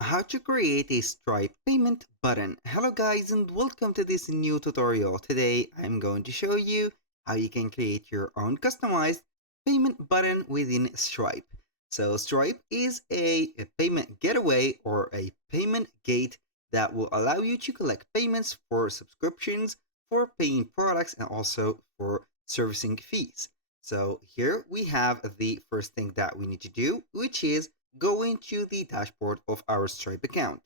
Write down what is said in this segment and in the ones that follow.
How to create a Stripe payment button. Hello guys and welcome to this new tutorial. Today I'm going to show you how you can create your own customized payment button within Stripe. So Stripe is a payment gateway or a payment gate that will allow you to collect payments for subscriptions, for paying products, and also for servicing fees. So here we have the first thing that we need to do, which is go into the dashboard of our Stripe account.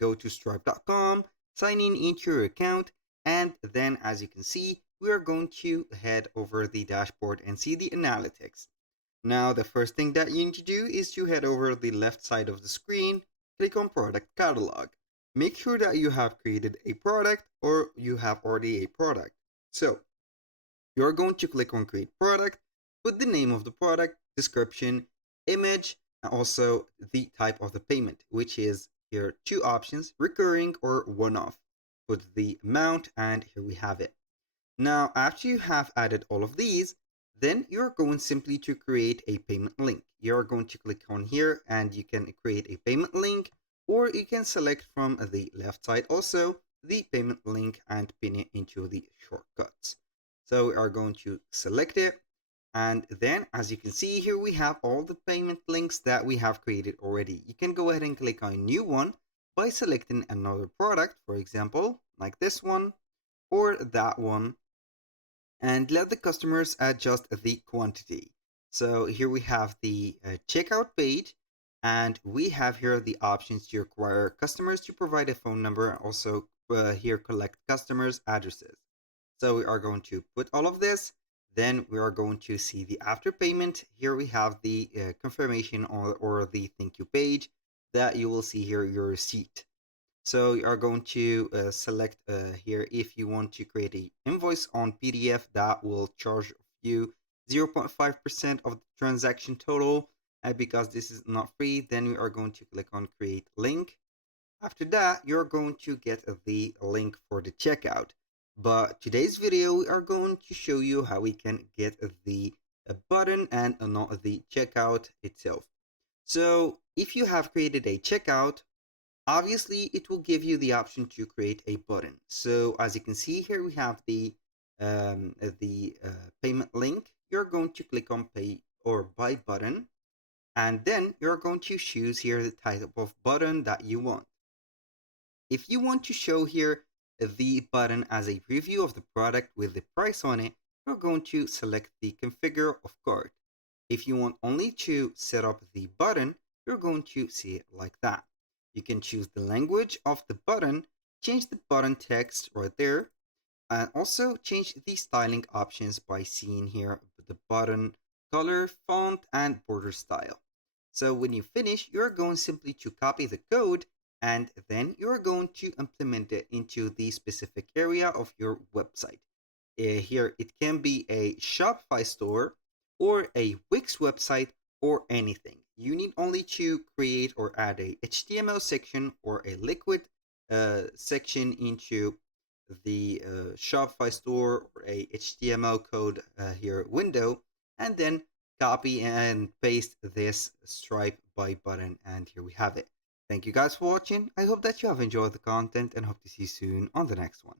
Go to stripe.com, sign in into your account, and then as you can see, we are going to head over the dashboard and see the analytics. Now, the first thing that you need to do is to head over the left side of the screen, click on Product Catalog. Make sure that you have created a product or you have already a product. So, you're going to click on Create Product, put the name of the product, description, image, and also the type of the payment, which is here two options, recurring or one-off. Put the amount, and here we have it. Now, after you have added all of these, then you're going simply to create a payment link. You're going to click on here and you can create a payment link, or you can select from the left side also the payment link and pin it into the shortcuts. So we are going to select it. And then as you can see here, we have all the payment links that we have created already. You can go ahead and click on a new one by selecting another product, for example, like this one or that one, and let the customers adjust the quantity. So here we have the checkout page, and we have here the options to require customers to provide a phone number and also here collect customers' addresses. So we are going to put all of this. Then we are going to see the after payment. Here we have the confirmation or the thank you page that you will see here your receipt. So you are going to select here if you want to create an invoice on PDF that will charge you 0.5% of the transaction total. And because this is not free, then we are going to click on create link. After that, you're going to get the link for the checkout. But today's video, we are going to show you how we can get the button and not the checkout itself. So if you have created a checkout, obviously it will give you the option to create a button. So as you can see here, we have the payment link. You're going to click on pay or buy button, and then you're going to choose here the type of button that you want. If you want to show here the button as a preview of the product with the price on it, you're going to select the configure of cart. If you want only to set up the button, you're going to see it like that. You can choose the language of the button, change the button text right there, and also change the styling options by seeing here the button color, font, and border style. So when you finish, you're going simply to copy the code and then you're going to implement it into the specific area of your website. Here, it can be a Shopify store or a Wix website or anything. You need only to create or add a HTML section or a liquid section into the Shopify store or a HTML code here window, and then copy and paste this Stripe buy button, and here we have it. Thank you guys for watching. I hope that you have enjoyed the content and hope to see you soon on the next one.